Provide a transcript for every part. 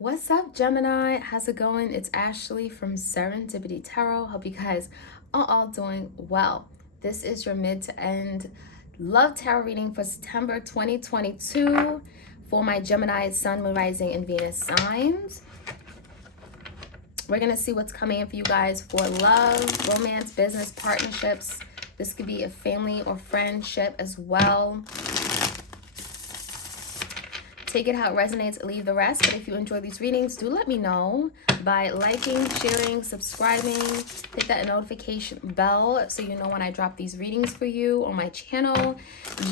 What's up, Gemini? How's it going? It's Ashley from Serendipity Tarot. Hope you guys are all doing well. This is your mid to end love tarot reading for September 2022 for my Gemini, Sun, Moon, Rising, and Venus signs. We're going to see what's coming in for you guys for love, romance, business, partnerships. This could be a family or friendship as well. Take it how it resonates, leave the rest. But if you enjoy these readings, do let me know by liking, sharing, subscribing. Hit that notification bell so you know when I drop these readings for you on my channel.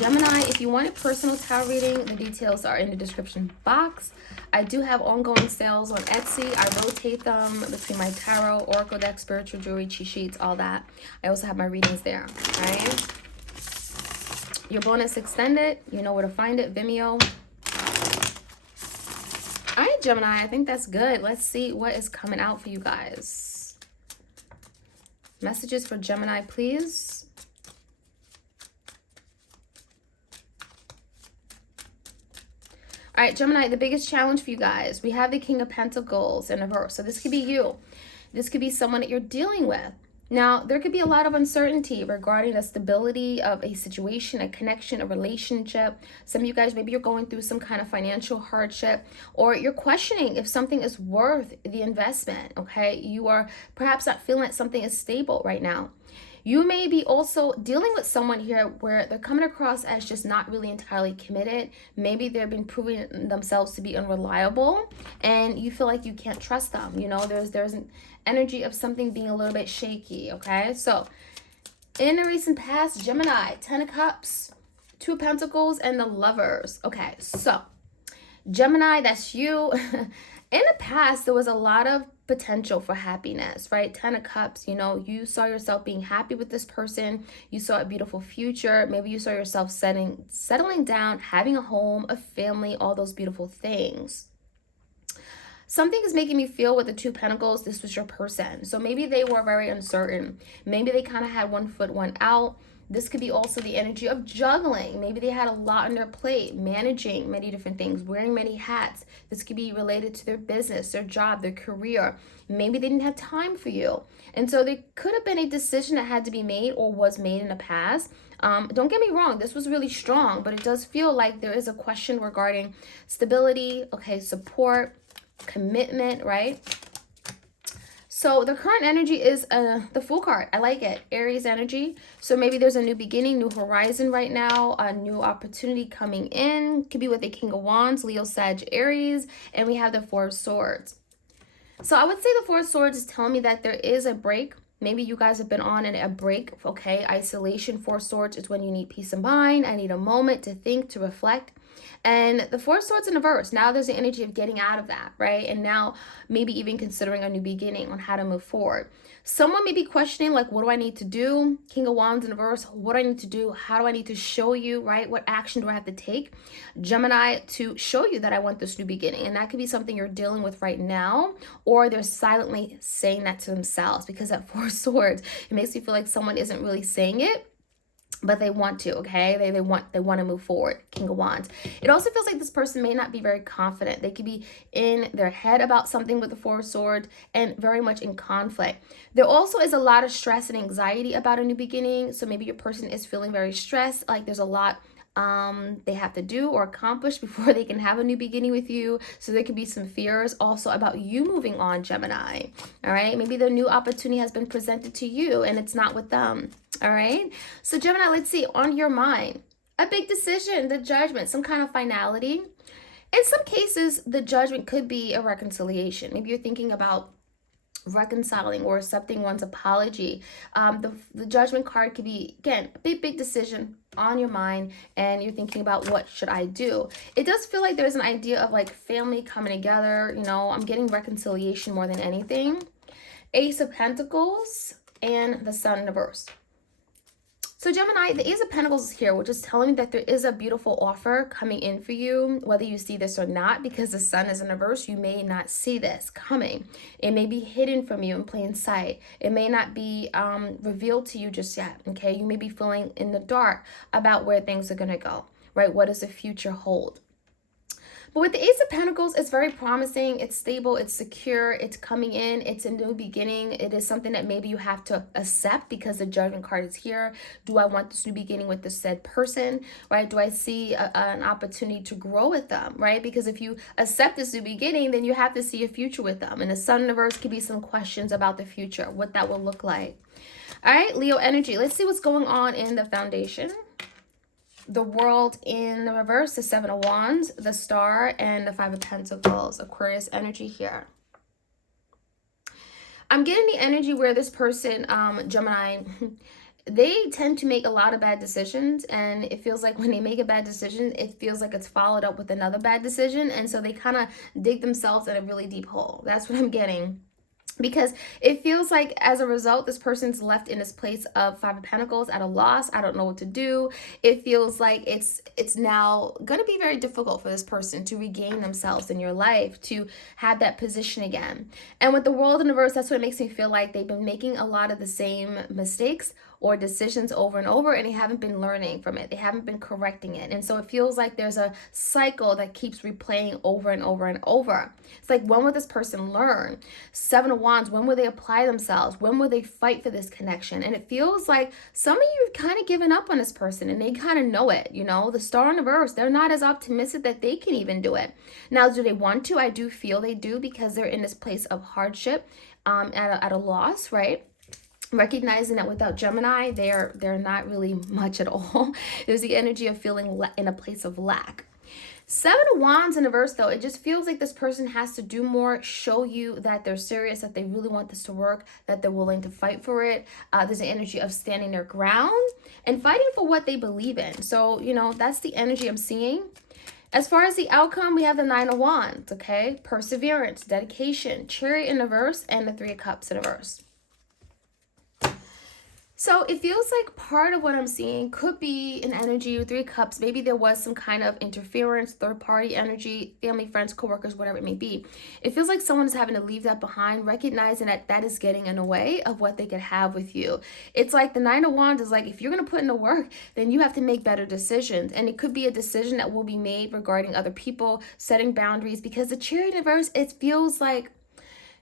Gemini, if you want a personal tarot reading, the details are in the description box. I do have ongoing sales on Etsy. I rotate them between my tarot, oracle deck, spiritual jewelry, cheat sheets, all that. I also have my readings there, right? Your bonus extended, you know where to find it, Vimeo. All right, Gemini, I think that's good. Let's see what is coming out for you guys. Messages for Gemini, please. All right, Gemini, the biggest challenge for you guys. We have the King of Pentacles in reverse. So this could be you. This could be someone that you're dealing with. Now, there could be a lot of uncertainty regarding the stability of a situation, a connection, a relationship. Some of you guys, maybe you're going through some kind of financial hardship, or you're questioning if something is worth the investment, okay? You are perhaps not feeling that something is stable right now. You may be also dealing with someone here where they're coming across as just not really entirely committed. Maybe they've been proving themselves to be unreliable and you feel like you can't trust them. You know, there's an energy of something being a little bit shaky, okay? So in the recent past, Gemini, 10 of Cups, 2 of Pentacles, and the Lovers. Okay, so Gemini, that's you. In the past, there was a lot of potential for happiness, right? 10 of Cups, you know, you saw yourself being happy with this person. You saw a beautiful future. Maybe you saw yourself settling down, having a home, a family, all those beautiful things. Something is making me feel with the 2 Pentacles, this was your person. So maybe they were very uncertain. Maybe they kind of had one foot, one out. This could be also the energy of juggling. Maybe they had a lot on their plate, managing many different things, wearing many hats. This could be related to their business, their job, their career. Maybe they didn't have time for you. And so there could have been a decision that had to be made or was made in the past. Don't get me wrong, this was really strong, but it does feel like there is a question regarding stability, okay, support, commitment, right? So the current energy is the Fool card. I like it. Aries energy. So maybe there's a new beginning, new horizon right now, a new opportunity coming in. Could be with the King of Wands, Leo, Sag, Aries, and we have the 4 of Swords. So I would say the 4 of Swords is telling me that there is a break. Maybe you guys have been on a break, okay? Isolation. 4 of Swords is when you need peace of mind. I need a moment to think, to reflect. And the 4 of Swords in reverse. Now there's the energy of getting out of that, right? And now maybe even considering a new beginning on how to move forward. Someone may be questioning, like, what do I need to do? King of Wands in reverse. What do I need to do? How do I need to show you, right? What action do I have to take? Gemini, to show you that I want this new beginning. And that could be something you're dealing with right now, or they're silently saying that to themselves, because that 4 of Swords, it makes me feel like someone isn't really saying it, but they want to, okay? They want to move forward. King of Wands. It also feels like this person may not be very confident. They could be in their head about something with the 4 of Swords and very much in conflict. There also is a lot of stress and anxiety about a new beginning. So maybe your person is feeling very stressed, like there's a lot they have to do or accomplish before they can have a new beginning with you. So there could be some fears also about you moving on, Gemini. All right, maybe the new opportunity has been presented to you and it's not with them. All right, so Gemini, let's see, on your mind, a big decision, the Judgment, some kind of finality. In some cases, the Judgment could be a reconciliation. Maybe you're thinking about reconciling or accepting one's apology. The Judgment card could be, again, a big decision on your mind, and you're thinking about, what should I do? It does feel like there's an idea of like family coming together. You know, I'm getting reconciliation more than anything. Ace of Pentacles and the Sun in reverse. So Gemini, the Ace of Pentacles is here, which is telling me that there is a beautiful offer coming in for you, whether you see this or not, because the Sun is in reverse. You may not see this coming. It may be hidden from you in plain sight. It may not be revealed to you just yet, okay? You may be feeling in the dark about where things are going to go, right? What does the future hold? But with the Ace of Pentacles, it's very promising. It's stable. It's secure. It's coming in. It's a new beginning. It is something that maybe you have to accept because the Judgment card is here. Do I want this new beginning with this said person, right? Do I see an opportunity to grow with them, right? Because if you accept this new beginning, then you have to see a future with them. And the Sun in reverse could be some questions about the future, what that will look like. All right, Leo energy. Let's see what's going on in the foundation. The World in the reverse, the Seven of Wands, the Star, and the Five of Pentacles. Aquarius energy here. I'm getting the energy where this person, Gemini, they tend to make a lot of bad decisions, and it feels like when they make a bad decision, it feels like it's followed up with another bad decision, and so they kind of dig themselves in a really deep hole. That's what I'm getting. Because it feels like as a result, this person's left in this place of Five of Pentacles at a loss. I don't know what to do. It feels like it's now going to be very difficult for this person to regain themselves in your life, to have that position again. And with the World in reverse, that's what it makes me feel like they've been making a lot of the same mistakes or decisions over and over, and they haven't been learning from it. They haven't been correcting it. And so it feels like there's a cycle that keeps replaying over and over and over. It's like, when will this person learn? Seven of Wands, when will they apply themselves? When will they fight for this connection? And it feels like some of you have kind of given up on this person, and they kind of know it, you know? The Star in reverse, they're not as optimistic that they can even do it. Now, do they want to? I do feel they do, because they're in this place of hardship, at a loss, right? Recognizing that without Gemini, they're not really much at all. There's the energy of feeling in a place of lack. Seven of Wands in reverse, though, it just feels like this person has to do more, show you that they're serious, that they really want this to work, that they're willing to fight for it. There's an energy of standing their ground and fighting for what they believe in. So, you know, that's the energy I'm seeing. As far as the outcome, we have the Nine of Wands, okay? Perseverance, dedication, Chariot in reverse, and the Three of Cups in reverse. So it feels like part of what I'm seeing could be an energy with Three Cups. Maybe there was some kind of interference, third-party energy, family, friends, coworkers, whatever it may be. It feels like someone is having to leave that behind, recognizing that that is getting in the way of what they could have with you. It's like the Nine of Wands is like, if you're going to put in the work, then you have to make better decisions. And it could be a decision that will be made regarding other people, setting boundaries, because the Chariot in reverse, it feels like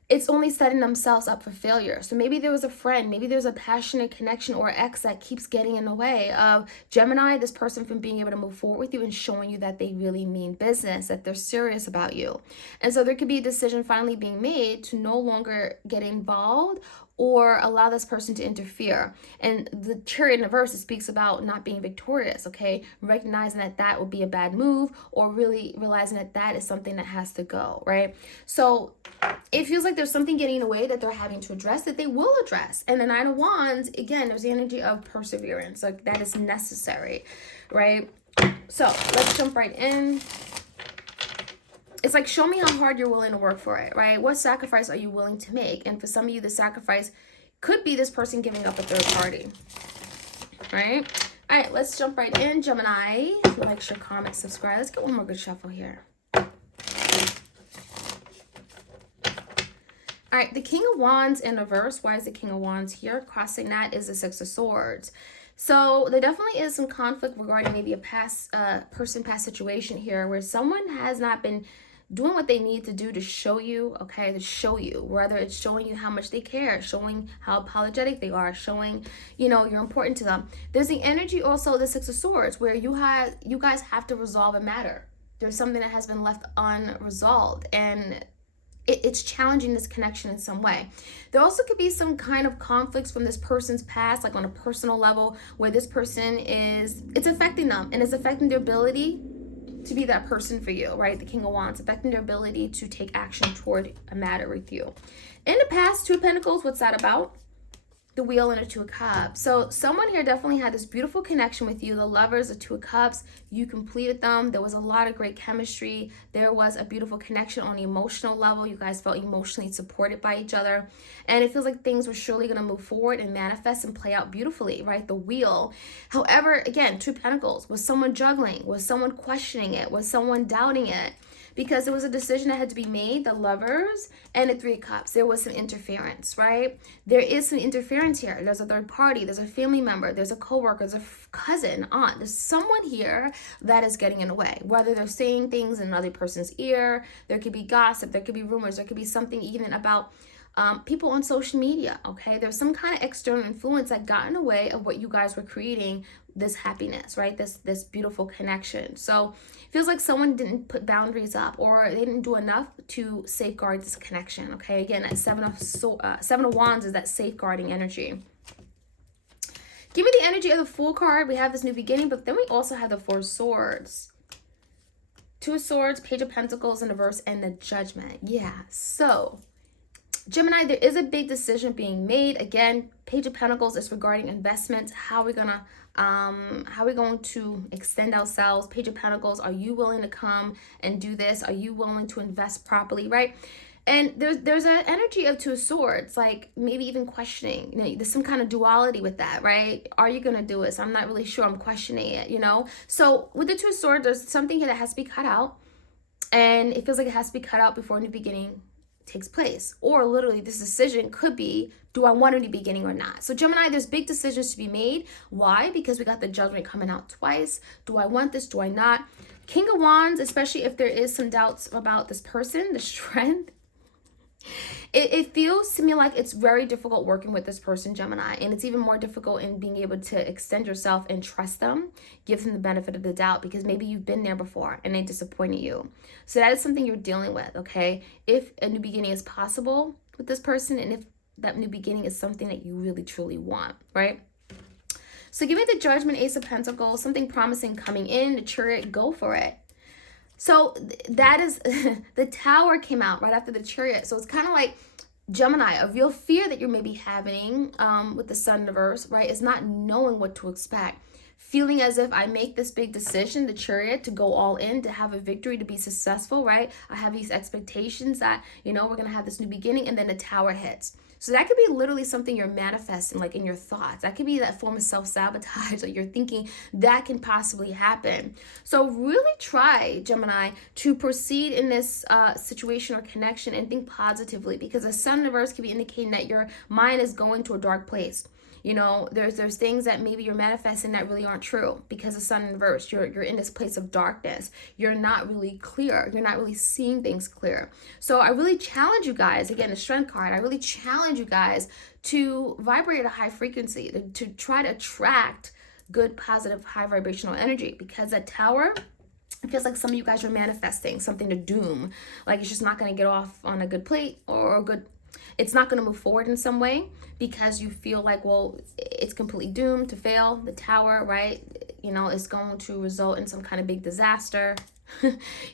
it's only setting themselves up for failure. So maybe there was a friend, maybe there's a passionate connection or ex that keeps getting in the way of Gemini, this person, from being able to move forward with you and showing you that they really mean business, that they're serious about you. And so there could be a decision finally being made to no longer get involved or allow this person to interfere. And the Chariot in reverse, it speaks about not being victorious, okay? Recognizing that that would be a bad move, or really realizing that that is something that has to go, right? So it feels like there's something getting in the way that they're having to address, that they will address. And the Nine of Wands, again, there's the energy of perseverance, like that is necessary, right? So let's jump right in. It's like, show me how hard you're willing to work for it, right? What sacrifice are you willing to make? And for some of you, the sacrifice could be this person giving up a third party, right? All right, let's jump right in. Gemini, like, share, comment, subscribe. Let's get one more good shuffle here. All right, the King of Wands in reverse. Why is the King of Wands here? Crossing that is the Six of Swords. So there definitely is some conflict regarding maybe a past past situation here, where someone has not been doing what they need to do to show you, okay, to show you, whether it's showing you how much they care, showing how apologetic they are, showing, you know, you're important to them. There's the energy also, the Six of Swords, where you guys have to resolve a matter. There's something that has been left unresolved, and it's challenging this connection in some way. There also could be some kind of conflicts from this person's past, like on a personal level, where this person it's affecting them, and it's affecting their ability to be that person for you, right? The King of Wands, affecting their ability to take action toward a matter with you. In the past, Two of Pentacles, what's that about? The Wheel and a Two of Cups. So someone here definitely had this beautiful connection with you. The Lovers, the Two of Cups, you completed them. There was a lot of great chemistry. There was a beautiful connection on the emotional level. You guys felt emotionally supported by each other. And it feels like things were surely going to move forward and manifest and play out beautifully, right? The Wheel. However, again, Two of Pentacles. Was someone juggling? Was someone questioning it? Was someone doubting it? because there was a decision that had to be made, the Lovers and the Three of Cups. There was some interference, right? There is some interference here. There's a third party, there's a family member, there's a coworker, there's a cousin, aunt. There's someone here that is getting in the way, whether they're saying things in another person's ear. There could be gossip, there could be rumors, there could be something even about people on social media, okay? There's some kind of external influence that got in the way of what you guys were creating, this happiness, right? This beautiful connection. So it feels like someone didn't put boundaries up, or they didn't do enough to safeguard this connection, okay? Again, that Seven of Wands is that safeguarding energy. Give me the energy of the Fool card. We have this new beginning, but then we also have the Four of Swords. Two of Swords, Page of Pentacles in reverse, and the Judgment. Yeah, so Gemini, there is a big decision being made. Again, Page of Pentacles is regarding investments. How are we going to extend ourselves? Page of Pentacles, are you willing to come and do this? Are you willing to invest properly, right? And there's an energy of Two of Swords, like maybe even questioning. You know, there's some kind of duality with that, right? Are you gonna do this? I'm not really sure. I'm questioning it, you know? So with the Two of Swords, there's something here that has to be cut out. And it feels like it has to be cut out before a new beginning takes place. Or literally this decision could be, do I want a new beginning or not? So Gemini, there's big decisions to be made. Why? Because we got the Judgment coming out twice. Do I want this? Do I not? King of Wands, especially if there is some doubts about this person, the Strength. It feels to me like it's very difficult working with this person, Gemini, and it's even more difficult in being able to extend yourself and trust them, give them the benefit of the doubt, because maybe you've been there before and they disappointed you. So that is something you're dealing with, okay? If a new beginning is possible with this person, and if that new beginning is something that you really truly want, right? So give me the Judgment, Ace of Pentacles, something promising coming in, the Chariot, go for it. So that is, the Tower came out right after the Chariot. So it's kind of like, Gemini, a real fear that you're maybe having with the Sun in reverse, right, is not knowing what to expect. Feeling as if I make this big decision, the Chariot, to go all in, to have a victory, to be successful, right? I have these expectations that, you know, we're going to have this new beginning, and then the Tower hits. So that could be literally something you're manifesting, like in your thoughts. That could be that form of self-sabotage that you're thinking that can possibly happen. So really try, Gemini, to proceed in this situation or connection and think positively, because the Sun in reverse could be indicating that your mind is going to a dark place. You know, there's things that maybe you're manifesting that really aren't true, because the Sun in reverse, you're in this place of darkness. You're not really clear. You're not really seeing things clear. So I really challenge you guys, again, the Strength card, I really challenge you guys to vibrate at a high frequency, to try to attract good, positive, high vibrational energy, because that Tower, it feels like some of you guys are manifesting something to doom. Like it's just not going to get off on a good plate, or a good, it's not going to move forward in some way, because you feel like, well, it's completely doomed to fail. The Tower, right, you know, is going to result in some kind of big disaster,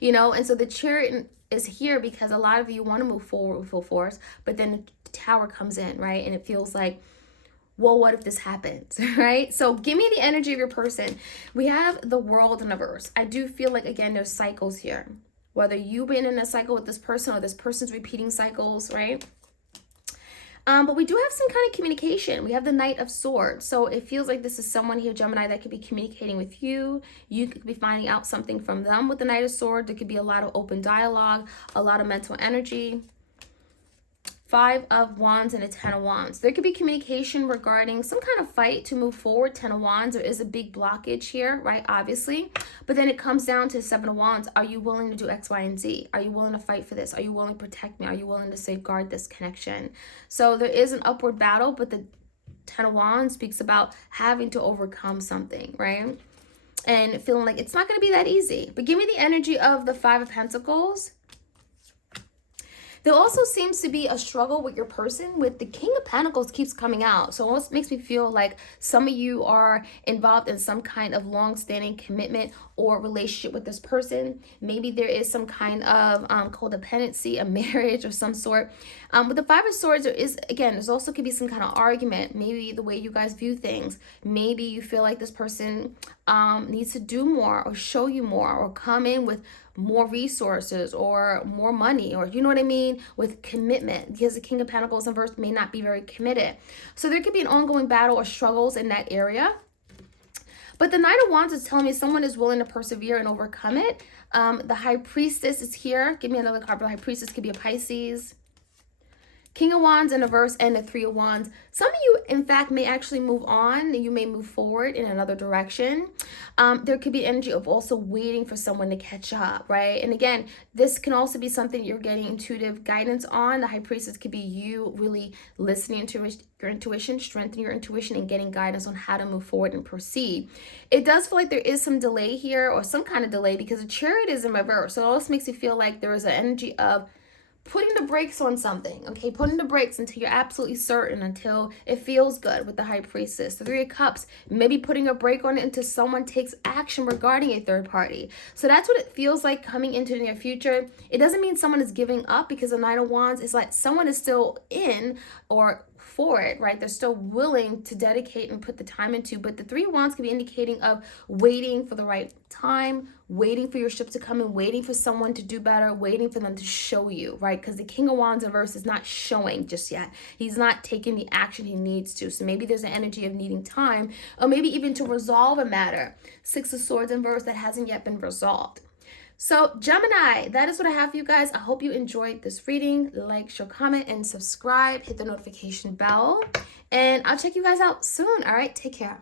you know. And so the Chariot is here because a lot of you want to move forward with full force, but then the Tower comes in, right, and it feels like, well, what if this happens, right? So give me the energy of your person. We have the World in reverse. I do feel like, again, there's cycles here, whether you've been in a cycle with this person or this person's repeating cycles, right? But we do have some kind of communication. We have the Knight of Swords. So it feels like this is someone here, Gemini, that could be communicating with you. You could be finding out something from them with the Knight of Swords. There could be a lot of open dialogue, a lot of mental energy. Five of Wands and a Ten of Wands. There could be communication regarding some kind of fight to move forward. Ten of Wands, there is a big blockage here, right? Obviously. But then it comes down to Seven of Wands. Are you willing to do X, Y, and Z? Are you willing to fight for this? Are you willing to protect me? Are you willing to safeguard this connection? So there is an upward battle, but the Ten of Wands speaks about having to overcome something, right? And feeling like it's not going to be that easy. But give me the energy of the Five of Pentacles. There also seems to be a struggle with your person, with the King of Pentacles keeps coming out. So it almost makes me feel like some of you are involved in some kind of long-standing commitment or relationship with this person. Maybe there is some kind of codependency, a marriage of some sort. With the Five of Swords, there is, again, there's also could be some kind of argument. Maybe the way you guys view things. Maybe you feel like this person needs to do more or show you more or come in with more resources or more money, or you know what I mean, with commitment, because the King of Pentacles in reverse may not be very committed. So there could be an ongoing battle or struggles in that area. But the Knight of Wands is telling me someone is willing to persevere and overcome it. The High Priestess is here. Give me another card. The High Priestess could be a Pisces. King of Wands in reverse and the Three of Wands. Some of you, in fact, may actually move on. You may move forward in another direction. There could be energy of also waiting for someone to catch up, right? And again, this can also be something you're getting intuitive guidance on. The High Priestess could be you really listening to your intuition, strengthening your intuition, and getting guidance on how to move forward and proceed. It does feel like there is some delay here, or some kind of delay, because the Chariot is in reverse. So it also makes you feel like there is an energy of putting the brakes on something, okay? Putting the brakes until you're absolutely certain, until it feels good with the High Priestess. The Three of Cups, maybe putting a brake on it until someone takes action regarding a third party. So that's what it feels like coming into the near future. It doesn't mean someone is giving up, because the Knight of Wands is like someone is still in or for it, right? They're still willing to dedicate and put the time into, but the Three of Wands can be indicating of waiting for the right time, waiting for your ship to come in, waiting for someone to do better, waiting for them to show you, right? Because the King of Wands in reverse is not showing just yet. He's not taking the action he needs to. So maybe there's an energy of needing time, or maybe even to resolve a matter. Six of Swords in reverse that hasn't yet been resolved. So Gemini, that is what I have for you guys. I hope you enjoyed this reading. Like, share, comment, and subscribe. Hit the notification bell. And I'll check you guys out soon. All right, take care.